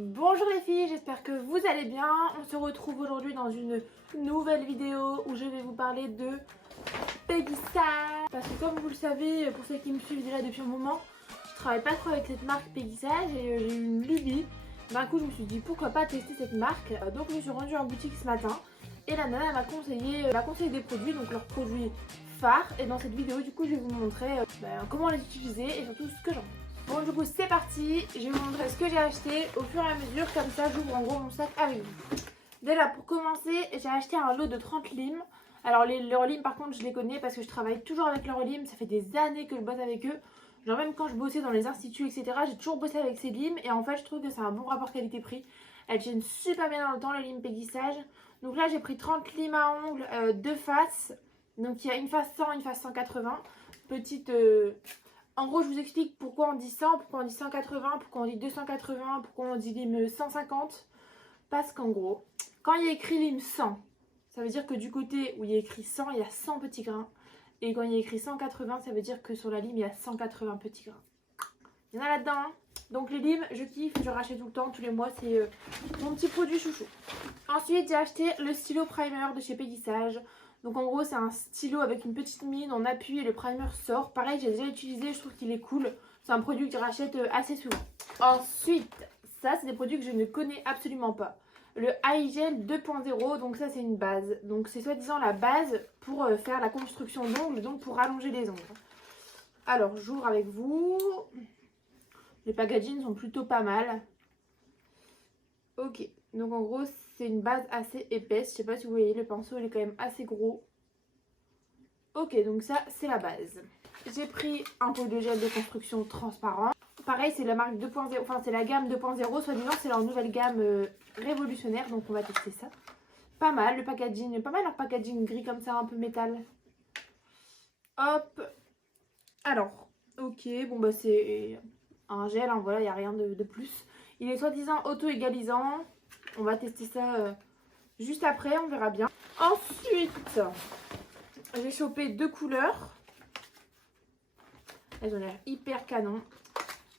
Bonjour les filles, j'espère que vous allez bien. On se retrouve aujourd'hui dans une nouvelle vidéo où je vais vous parler de Peggy Sage. Parce que comme vous le savez, pour ceux qui me suivent déjà depuis un moment, je travaille pas trop avec cette marque Peggy Sage et j'ai eu une lubie. D'un coup je me suis dit pourquoi pas tester cette marque. Donc je me suis rendue en boutique ce matin et la nana m'a conseillé des produits, donc leurs produits phares. Et dans cette vidéo du coup je vais vous montrer comment les utiliser et surtout ce que j'en pense. Bon du coup c'est parti, je vais vous montrer ce que j'ai acheté au fur et à mesure, comme ça j'ouvre en gros mon sac avec vous. Déjà pour commencer j'ai acheté un lot de 30 limes. Alors leurs limes par contre je les connais parce que je travaille toujours avec leurs limes, ça fait des années que je bosse avec eux. Genre même quand je bossais dans les instituts etc, j'ai toujours bossé avec ces limes et en fait je trouve que c'est un bon rapport qualité-prix. Elles tiennent super bien dans le temps les limes Peggy Sage. Donc là j'ai pris 30 limes à ongles, deux faces. Donc il y a une face 100, une face 180. Petite... En gros, je vous explique pourquoi on dit 100, pourquoi on dit 180, pourquoi on dit 280, pourquoi on dit lime 150. Parce qu'en gros, quand il y a écrit lime 100, ça veut dire que du côté où il y a écrit 100, il y a 100 petits grains. Et quand il y a écrit 180, ça veut dire que sur la lime, il y a 180 petits grains. Il y en a là-dedans. Hein. Donc les limes, je kiffe, je rachète tout le temps, tous les mois, c'est mon petit produit chouchou. Ensuite, j'ai acheté le stylo primer de chez Peggy Sage. Donc en gros c'est un stylo avec une petite mine, on appuie et le primer sort. Pareil j'ai déjà utilisé, je trouve qu'il est cool. C'est un produit que je rachète assez souvent. Ensuite, ça c'est des produits que je ne connais absolument pas. Le Eye Gel 2.0, donc ça c'est une base. Donc c'est soi-disant la base pour faire la construction d'ongles, donc pour allonger les ongles. Alors j'ouvre avec vous. Les packaging sont plutôt pas mal. Ok, donc en gros c'est une base assez épaisse, je sais pas si vous voyez, le pinceau il est quand même assez gros. Ok, donc ça c'est la base. J'ai pris un pot de gel de construction transparent. Pareil c'est la marque 2.0, enfin c'est la gamme 2.0, soi-disant c'est leur nouvelle gamme révolutionnaire, donc on va tester ça. Pas mal le packaging, pas mal leur packaging gris comme ça, un peu métal. Hop. Alors, ok, bon bah c'est un gel, hein, voilà, il n'y a rien de plus. Il est soi-disant auto-égalisant. On va tester ça juste après, on verra bien. Ensuite, j'ai chopé deux couleurs. Elles ont l'air hyper canon.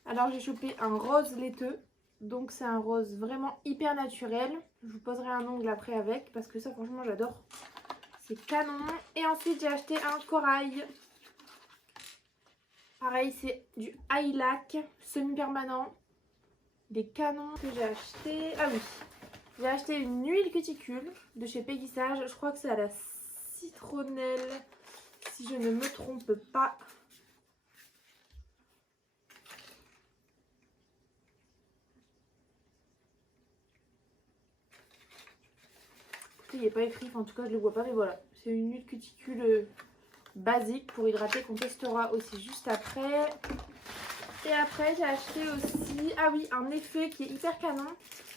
Alors j'ai chopé un rose laiteux. Donc c'est un rose vraiment hyper naturel. Je vous poserai un ongle après avec parce que ça franchement j'adore. C'est canon. Et ensuite j'ai acheté un corail. Pareil c'est du highlight semi-permanent. Des canons que j'ai acheté. Ah oui. J'ai acheté une huile cuticule de chez Peggy Sage. Je crois que c'est à la citronnelle, si je ne me trompe pas. Écoutez, il n'est pas écrit, enfin, en tout cas je ne le vois pas, mais voilà. C'est une huile cuticule basique pour hydrater qu'on testera aussi juste après. Et après j'ai acheté aussi, ah oui, un effet qui est hyper canon.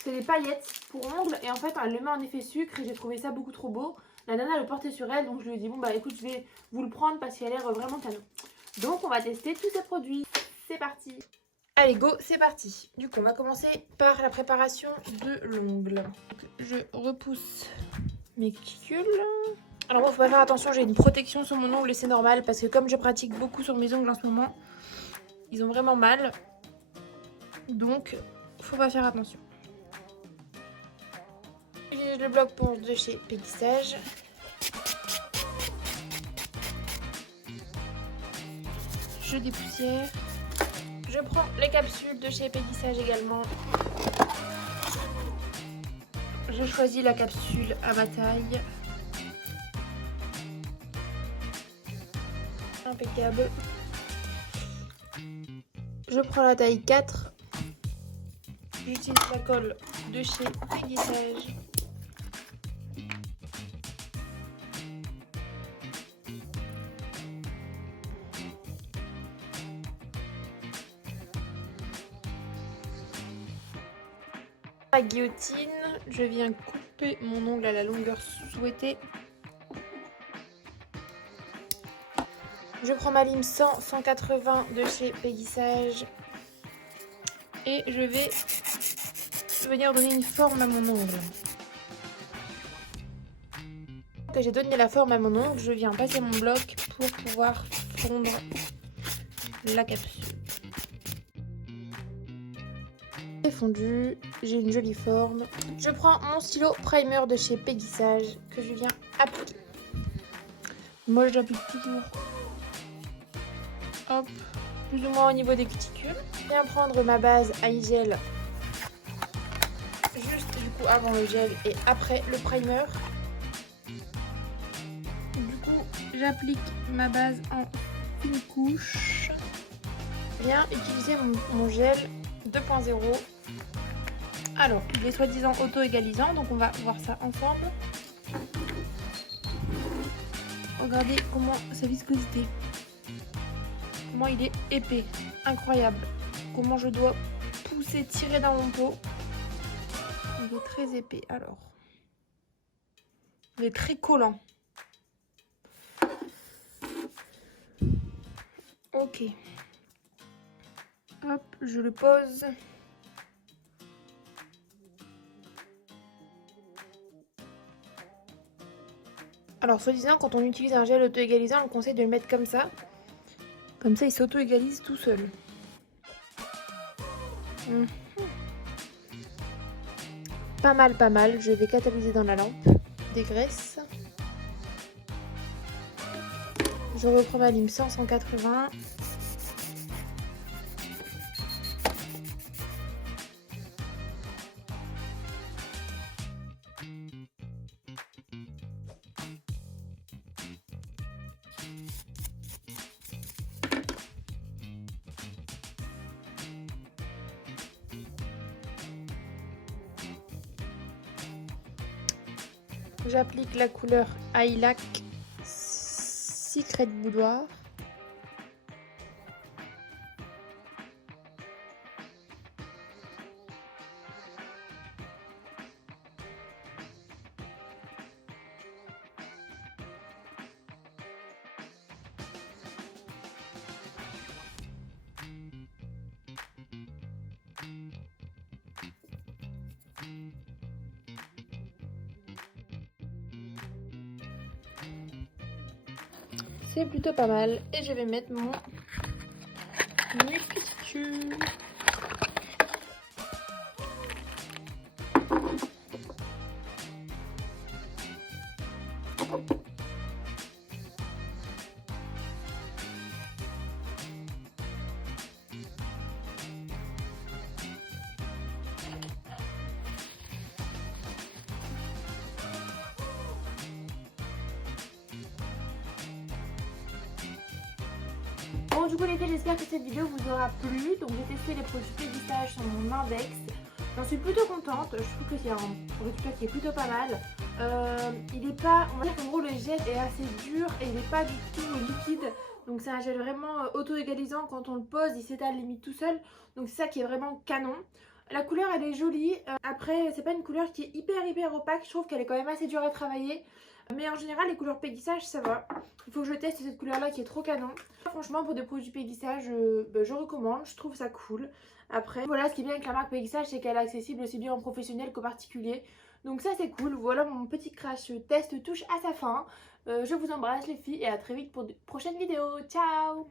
C'est des paillettes pour ongles et en fait elle le met en effet sucre et j'ai trouvé ça beaucoup trop beau. La nana le portait sur elle donc je lui ai dit bon bah écoute je vais vous le prendre parce qu'il a l'air vraiment canon. Donc on va tester tous ces produits. C'est parti. Allez go, c'est parti. Du coup on va commencer par la préparation de l'ongle. Je repousse mes cuticules. Alors moi faut pas faire attention, j'ai une protection sur mon ongle et c'est normal parce que comme je pratique beaucoup sur mes ongles en ce moment, ils ont vraiment mal. Donc faut pas faire attention. J'utilise le bloc ponce de chez Peggy Sage. Je dépoussière. Je prends les capsules de chez Peggy Sage également. Je choisis la capsule à ma taille. Impeccable. Je prends la taille 4. J'utilise la colle de chez Peggy Sage. La guillotine, je viens couper mon ongle à la longueur souhaitée. Je prends ma lime 100, 180 de chez Peggy Sage et je vais venir donner une forme à mon ongle. Que j'ai donné la forme à mon ongle, je viens passer mon bloc pour pouvoir fondre la capsule. fondu, j'ai une jolie forme. Je prends mon stylo primer de chez Peggy Sage que je viens appliquer. Moi je l'applique toujours, hop, plus ou moins au niveau des cuticules. Je viens prendre ma base eye gel, juste du coup avant le gel et après le primer. Du coup j'applique ma base en une couche. Je viens utiliser mon gel 2.0. Alors, il est soi-disant auto-égalisant, donc on va voir ça ensemble. Regardez comment sa viscosité. Comment il est épais. Incroyable. Comment je dois pousser, tirer dans mon pot. Il est très épais, alors. Il est très collant. Ok. Hop, je le pose. Alors, soi-disant, quand on utilise un gel auto-égalisant, on conseille de le mettre comme ça. Comme ça, il s'auto-égalise tout seul. Pas mal, pas mal. Je vais catalyser dans la lampe. Des graisses. Je reprends ma lime 100-180. J'applique la couleur Highlight Secret Boudoir. C'est plutôt pas mal. Et je vais mettre mon cuticule. Bon, du coup les filles, j'espère que cette vidéo vous aura plu. Donc j'ai testé les produits Peggy Sage sur mon index. J'en suis plutôt contente. Je trouve que c'est un résultat qui est plutôt pas mal. Il est pas, on va dire qu'en gros le gel est assez dur et il n'est pas du tout liquide. Donc c'est un gel vraiment auto-égalisant. Quand on le pose, il s'étale limite tout seul. Donc c'est ça qui est vraiment canon. La couleur elle est jolie. Après c'est pas une couleur qui est hyper opaque. Je trouve qu'elle est quand même assez dure à travailler. Mais en général les couleurs Peggy Sage ça va. Il faut que je teste cette couleur là qui est trop canon. Franchement pour des produits Peggy Sage je recommande, je trouve ça cool. Après voilà, ce qui est bien avec la marque Peggy Sage c'est qu'elle est accessible aussi bien en professionnel qu'aux particuliers. Donc ça c'est cool. Voilà, mon petit crash test touche à sa fin. Je vous embrasse les filles et à très vite pour de prochaines vidéos. Ciao!